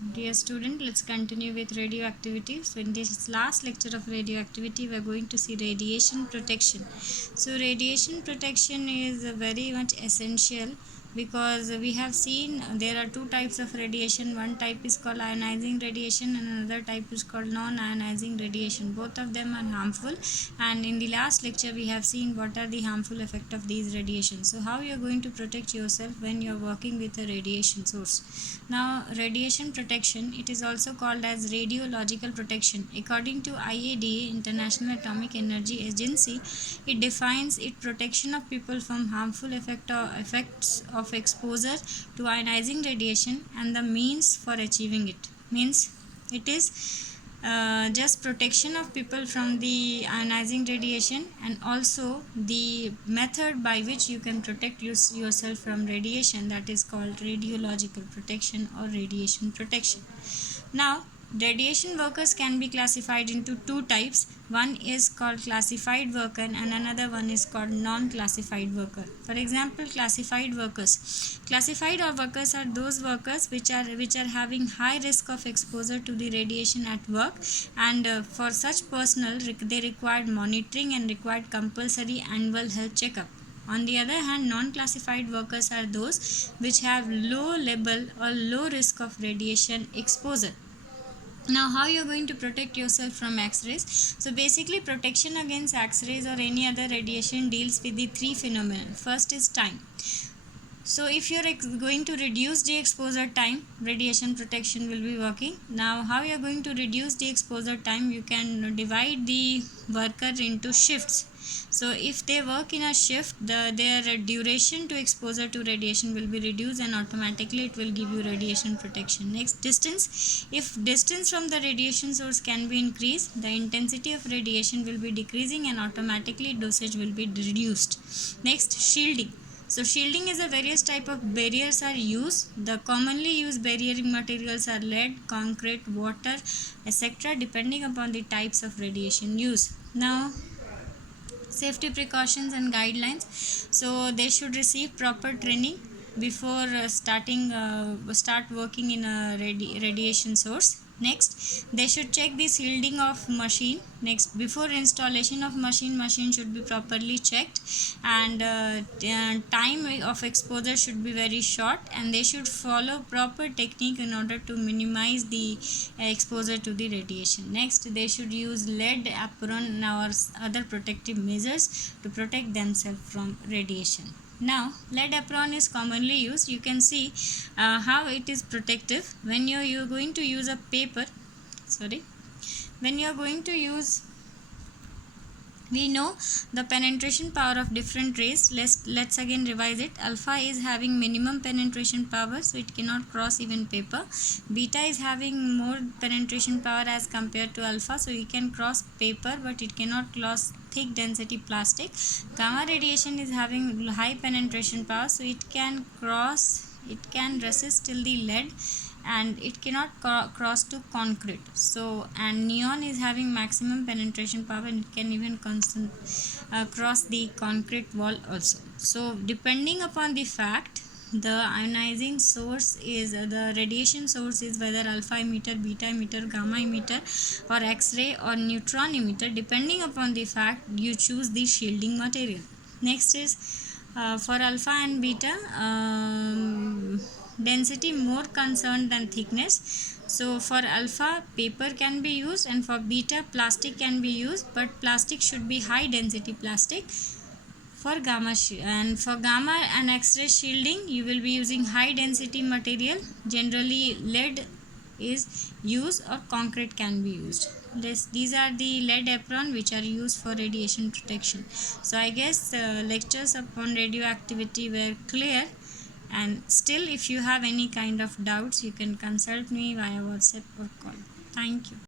Dear student, let's continue with radioactivity. So in this last lecture of radioactivity, we are going to see radiation protection. So radiation protection is very much essential because we have seen there are two types of radiation. One type is called ionizing radiation and another type is called non-ionizing radiation. Both of them are harmful, and in the last lecture we have seen what are the harmful effects of these radiations. So how you are going to protect yourself when you are working with a radiation source. Now, radiation protection, it is also called as radiological protection. According to IAEA, International Atomic Energy Agency, it defines it protection of people from harmful effects of exposure to ionizing radiation and the means for achieving it. Means it is just protection of people from the ionizing radiation, and also the method by which you can protect yourself from radiation, that is called radiological protection or radiation protection. Now, radiation workers can be classified into two types. One is called classified worker and another one is called non-classified worker. For example, classified workers. Classified workers are those workers which are having high risk of exposure to the radiation at work, and for such personnel they required monitoring and required compulsory annual health checkup. On the other hand, non-classified workers are those which have low level or low risk of radiation exposure. Now, how you are going to protect yourself from X-rays? So basically, protection against X-rays or any other radiation deals with the three phenomena. First is time. So if you are going to reduce the exposure time, radiation protection will be working. Now, how you are going to reduce the exposure time? You can divide the worker into shifts. So if they work in a shift, their duration to exposure to radiation will be reduced, and automatically it will give you radiation protection. Next, distance. If distance from the radiation source can be increased, the intensity of radiation will be decreasing and automatically dosage will be reduced. Next, shielding. So shielding is a various type of barriers are used. The commonly used barriering materials are lead, concrete, water, etc. depending upon the types of radiation used. Now, safety precautions and guidelines. So they should receive proper training before start working in a radiation source. Next, they should check the shielding of machine. Next, before installation of machine should be properly checked, and time of exposure should be very short, and they should follow proper technique in order to minimize the exposure to the radiation. Next, they should use lead apron or other protective measures to protect themselves from radiation. Now, lead apron is commonly used. You can see how it is protective. When you're going to use a paper, when you're going to use, we know the penetration power of different rays. Let's again revise it. Alpha is having minimum penetration power, so it cannot cross even paper. Beta is having more penetration power as compared to alpha, so it can cross paper but it cannot cross thick density plastic. Gamma radiation is having high penetration power, so it can resist till the lead, and it cannot cross to concrete. So, and neon is having maximum penetration power, and it can even cross the concrete wall also. So depending upon the fact, the ionizing source is the radiation source is whether alpha emitter, beta emitter, gamma emitter, or X-ray or neutron emitter. Depending upon the fact, you choose the shielding material. Next is for alpha and beta, density more concerned than thickness. So for alpha, paper can be used, and for beta, plastic can be used, but plastic should be high density plastic. For gamma and for gamma and X-ray shielding, you will be using high density material. Generally lead is used or concrete can be used. These are the lead apron which are used for radiation protection. So I guess lectures upon radioactivity were clear, and still if you have any kind of doubts, you can consult me via WhatsApp or call. Thank you.